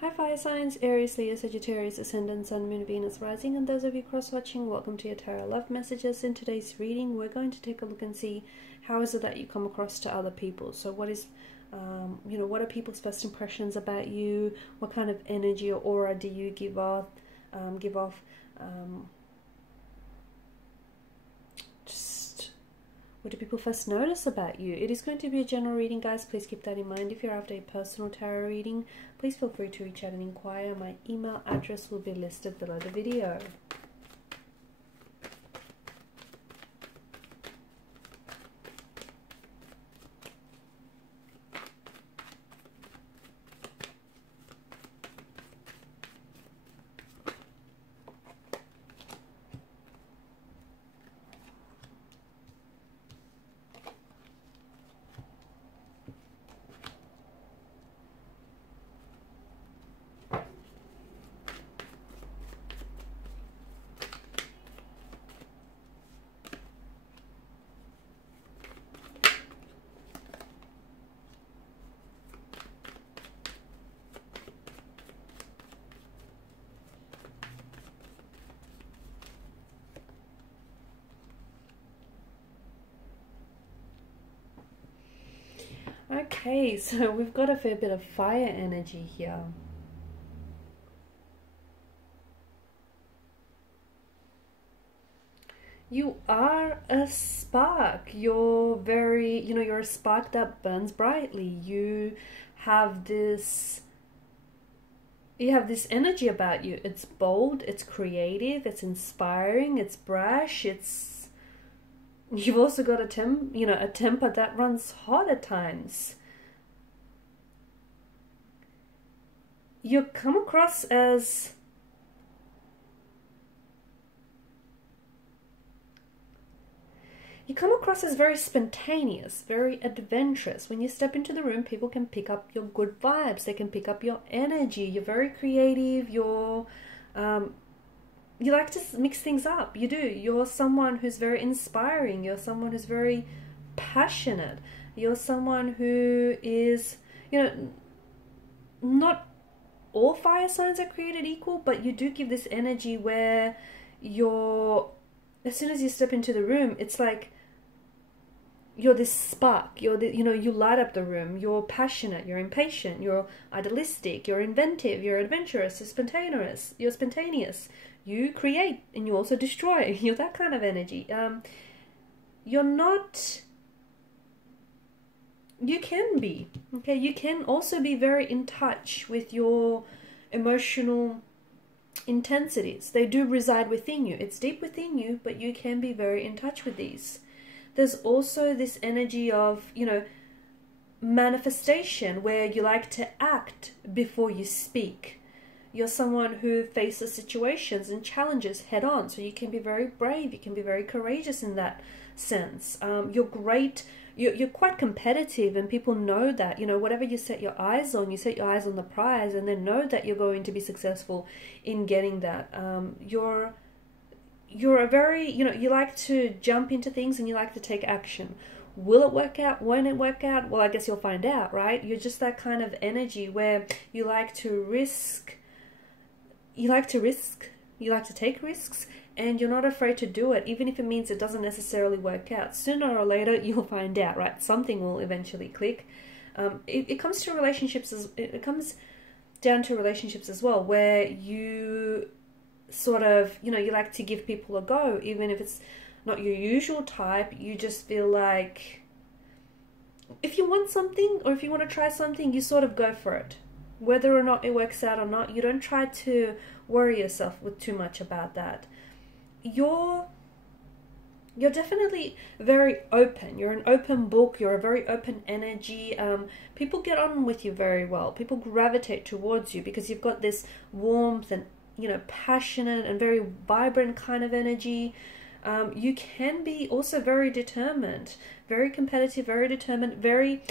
Hi fire signs, Aries, Leo, Sagittarius, Ascendant, Sun, Moon, Venus, Rising, and those of you cross-watching, welcome to your Tarot Love Messages. In today's reading, we're going to take a look and see how is it that you come across to other people. So what is, what are people's first impressions about you? What kind of energy or aura do you give off? What do people first notice about you? It is going to be a general reading, guys. Please keep that in mind. If you're after a personal tarot reading, please feel free to reach out and inquire. My email address will be listed below the video. Okay, so we've got a fair bit of fire energy here. You are a spark. You're very, you're a spark that burns brightly. You have this energy about you. It's bold, it's creative, it's inspiring, it's brash, you've also got a temper that runs hot at times. You come across as very spontaneous, very adventurous. When you step into the room, people can pick up your good vibes. They can pick up your energy. You're very creative. You like to mix things up. You do. You're someone who's very inspiring. You're someone who's very passionate. You're someone who is, not all fire signs are created equal, but you do give this energy where as soon as you step into the room, it's like you're this spark. You light up the room. You're passionate. You're impatient. You're idealistic. You're inventive. You're adventurous. You're spontaneous. You create and you also destroy. You're that kind of energy. You can be, okay? You can also be very in touch with your emotional intensities. They do reside within you. It's deep within you, but you can be very in touch with these. There's also this energy of, manifestation where you like to act before you speak. You're someone who faces situations and challenges head on. So you can be very brave. You can be very courageous in that sense. You're great. You're quite competitive, and people know that. Whatever you set your eyes on, you set your eyes on the prize, and then know that you're going to be successful in getting that. You're a very, you like to jump into things and you like to take action. Will it work out? Won't it work out? Well, I guess you'll find out, right? You're just that kind of energy where you like to risk. You like to take risks, and you're not afraid to do it, even if it means it doesn't necessarily work out. Sooner or later, you'll find out, right? Something will eventually click. It comes to relationships. It comes down to relationships as well, where you sort of, you like to give people a go, even if it's not your usual type. You just feel like if you want something or if you want to try something, you sort of go for it. Whether or not it works out or not, you don't try to worry yourself with too much about that. You're definitely very open. You're an open book. You're a very open energy. People get on with you very well. People gravitate towards you because you've got this warmth and, passionate and very vibrant kind of energy. You can be also very determined, very competitive, very determined, very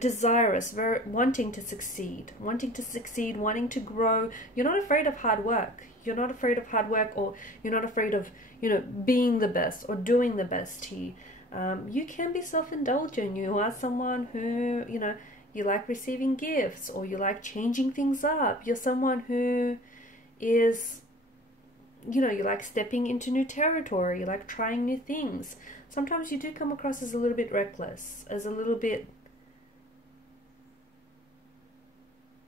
desirous, very wanting to succeed, wanting to grow. You're not afraid of hard work. You're not afraid of hard work, or you're not afraid of, being the best or doing the best here. You can be self-indulgent. You are someone who, you like receiving gifts, or you like changing things up. You're someone who is, you know, you like stepping into new territory, you like trying new things. Sometimes you do come across as a little bit reckless, as a little bit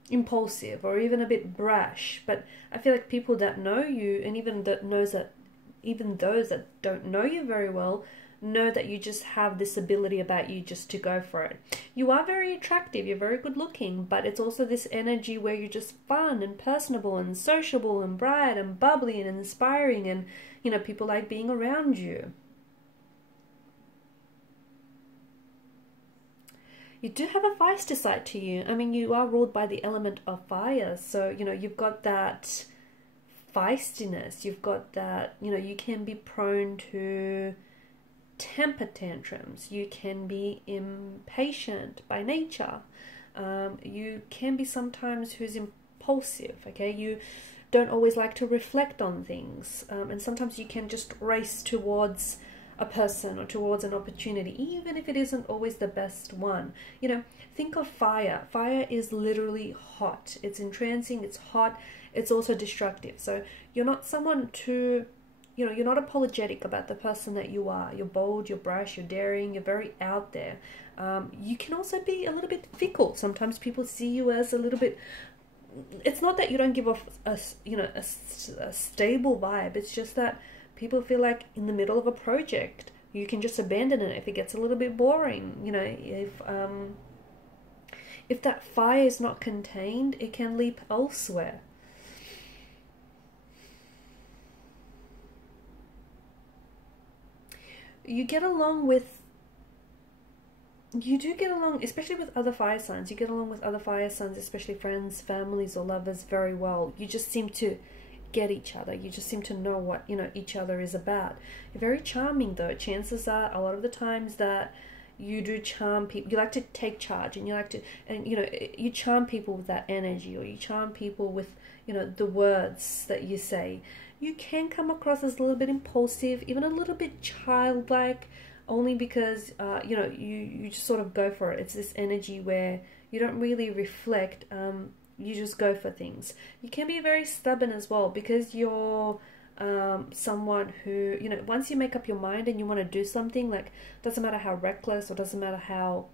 impulsive, or even a bit brash. But I feel like people that know you, and even those that don't know you very well, know that you just have this ability about you just to go for it. You are very attractive, you're very good looking, but it's also this energy where you're just fun and personable and sociable and bright and bubbly and inspiring, and, you know, people like being around you. You do have a feisty side to you. I mean, you are ruled by the element of fire, so, you know, you've got that feistiness, you've got that, you know, you can be prone to temper tantrums, you can be impatient by nature, you can be sometimes who's impulsive, okay? You don't always like to reflect on things, and sometimes you can just race towards a person or towards an opportunity, even if it isn't always the best one. You know, think of fire. Fire is literally hot. It's entrancing, it's hot, it's also destructive. So you're not someone to, you know, you're not apologetic about the person that you are. You're bold, you're brash, you're daring, you're very out there. You can also be a little bit fickle. Sometimes people see you as a little bit, it's not that you don't give off a, you know, a stable vibe. It's just that people feel like in the middle of a project, you can just abandon it if it gets a little bit boring. You know, if that fire is not contained, it can leap elsewhere. You get along with, you do get along, especially with other fire signs. You get along with other fire signs, especially friends, families, or lovers, very well. You just seem to get each other. You just seem to know what, you know, each other is about. You're very charming, though. Chances are, a lot of the times that you do charm people, you like to take charge, and you like to, and, you know, you charm people with that energy, or you charm people with, you know, the words that you say. You can come across as a little bit impulsive, even a little bit childlike, only because, you know, you just sort of go for it. It's this energy where you don't really reflect, you just go for things. You can be very stubborn as well, because you're someone who, you know, once you make up your mind and you want to do something, like, doesn't matter how reckless or doesn't matter how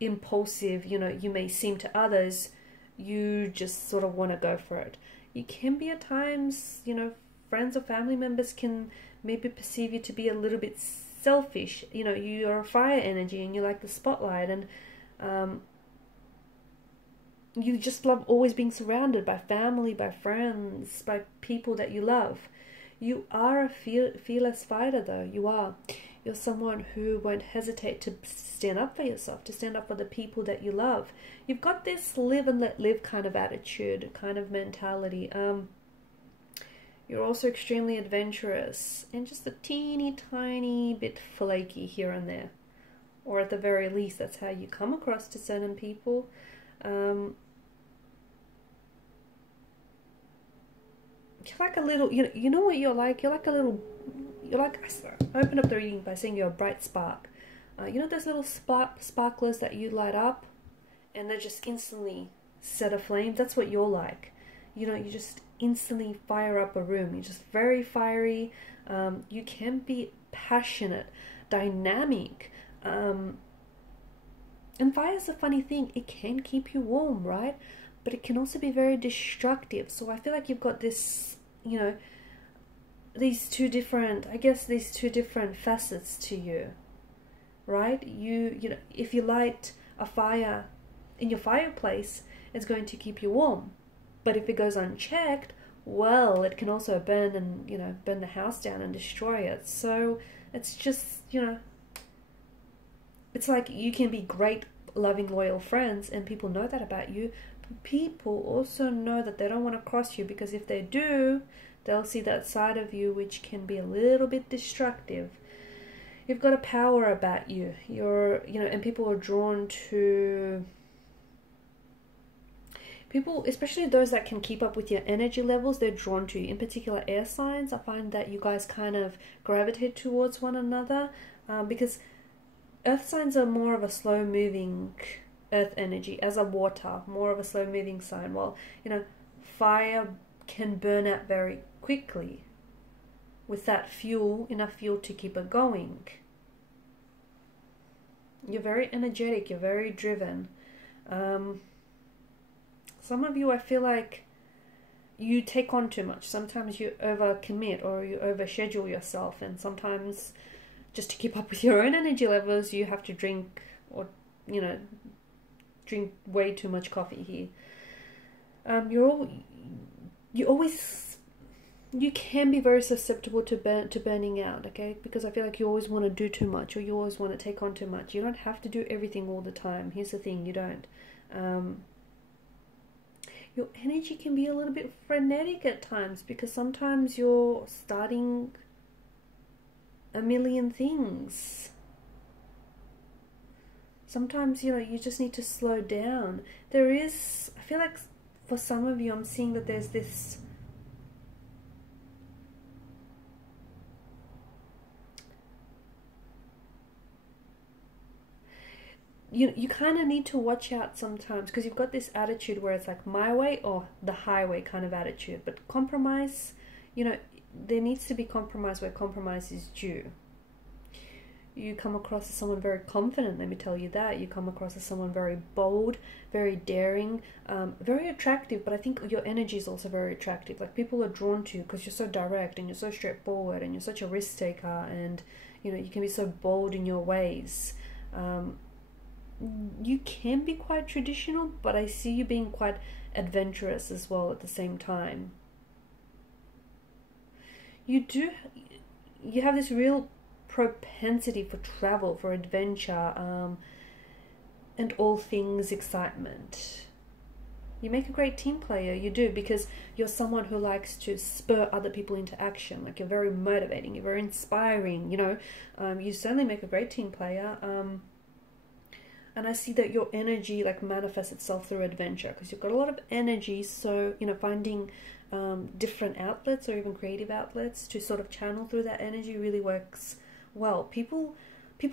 impulsive, you know, you may seem to others, you just sort of want to go for it. You can be at times, you know, friends or family members can maybe perceive you to be a little bit selfish. You know, you're a fire energy and you like the spotlight, and you just love always being surrounded by family, by friends, by people that you love. You are a fearless fighter, though. You are. You're someone who won't hesitate to stand up for yourself, to stand up for the people that you love. You've got this live and let live kind of attitude, kind of mentality. You're also extremely adventurous and just a teeny tiny bit flaky here and there. Or at the very least, that's how you come across to certain people. You're like a little, you know what you're like? You're like a little, I opened up the reading by saying you're a bright spark. You know those little sparklers that you light up and they just instantly set aflame? That's what you're like. You know, you just instantly fire up a room. You're just very fiery. You can be passionate, dynamic. And fire's a funny thing. It can keep you warm, right? But it can also be very destructive. So I feel like you've got this, you know, these two different facets to you, right? You know, if you light a fire in your fireplace, it's going to keep you warm. But if it goes unchecked, well, it can also burn and, you know, burn the house down and destroy it. So it's just, you know, it's like you can be great, loving, loyal friends, and people know that about you. People also know that they don't want to cross you, because if they do, they'll see that side of you which can be a little bit destructive. You've got a power about you. You're, you know, and people are drawn to people, especially those that can keep up with your energy levels. They're drawn to you. In particular, air signs. I find that you guys kind of gravitate towards one another, because Earth signs are more of a slow moving earth energy, as a water, more of a slow moving sign. While, fire can burn out very quickly with that fuel, enough fuel to keep it going. You're very energetic, you're very driven. Some of you, I feel like you take on too much. Sometimes you overcommit or you overschedule yourself, and sometimes just to keep up with your own energy levels, you have to drink or, drink way too much coffee here. You can be very susceptible to burning out, okay? Because I feel like you always want to do too much, or you always want to take on too much. You don't have to do everything all the time. Here's the thing, you don't. Your energy can be a little bit frenetic at times, because sometimes you're starting a million things. Sometimes, you just need to slow down. I feel like for some of you, I'm seeing that there's this you kind of need to watch out sometimes, because you've got this attitude where it's like my way or the highway kind of attitude. But compromise, there needs to be compromise where compromise is due. You come across as someone very confident, let me tell you that. You come across as someone very bold, very daring, very attractive, but I think your energy is also very attractive. Like, people are drawn to you because you're so direct and you're so straightforward and you're such a risk taker, and you can be so bold in your ways. You can be quite traditional, but I see you being quite adventurous as well at the same time. You have this real propensity for travel, for adventure, and all things excitement. You make a great team player, you do, because you're someone who likes to spur other people into action. Like, you're very motivating, you're very inspiring, you certainly make a great team player. And I see that your energy manifests itself through adventure, because you've got a lot of energy. So, finding different outlets or even creative outlets to sort of channel through that energy really works well. People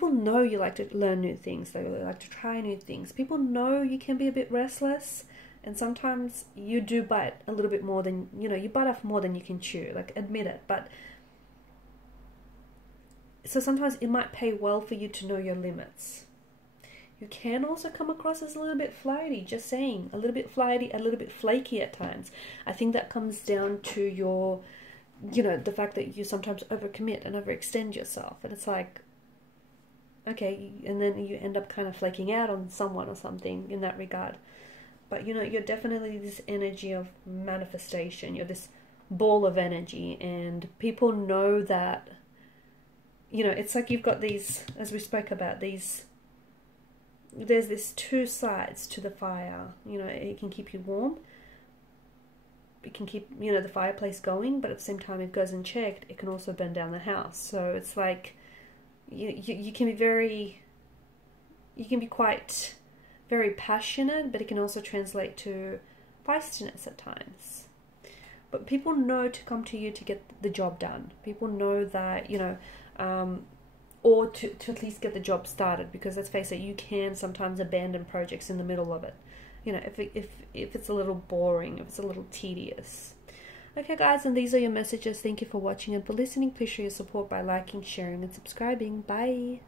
know you like to learn new things. They like to try new things. People know you can be a bit restless, and sometimes you do bite a little bit more than, you bite off more than you can chew. Admit it. But so sometimes it might pay well for you to know your limits. You can also come across as a little bit flighty, just saying. A little bit flighty, a little bit flaky at times. I think that comes down to your, the fact that you sometimes overcommit and overextend yourself. And it's like, okay, and then you end up kind of flaking out on someone or something in that regard. But, you're definitely this energy of manifestation. You're this ball of energy, and people know that, it's like you've got these, as we spoke about, there's this two sides to the fire. It can keep you warm. It can keep, the fireplace going, but at the same time, if it goes unchecked, it can also burn down the house. So it's like, you can be quite very passionate, but it can also translate to feistiness at times. But people know to come to you to get the job done. People know that, or to at least get the job started, because let's face it, you can sometimes abandon projects in the middle of it. If it's a little boring, if it's a little tedious. Okay, guys, and these are your messages. Thank you for watching and for listening. Please show your support by liking, sharing, and subscribing. Bye.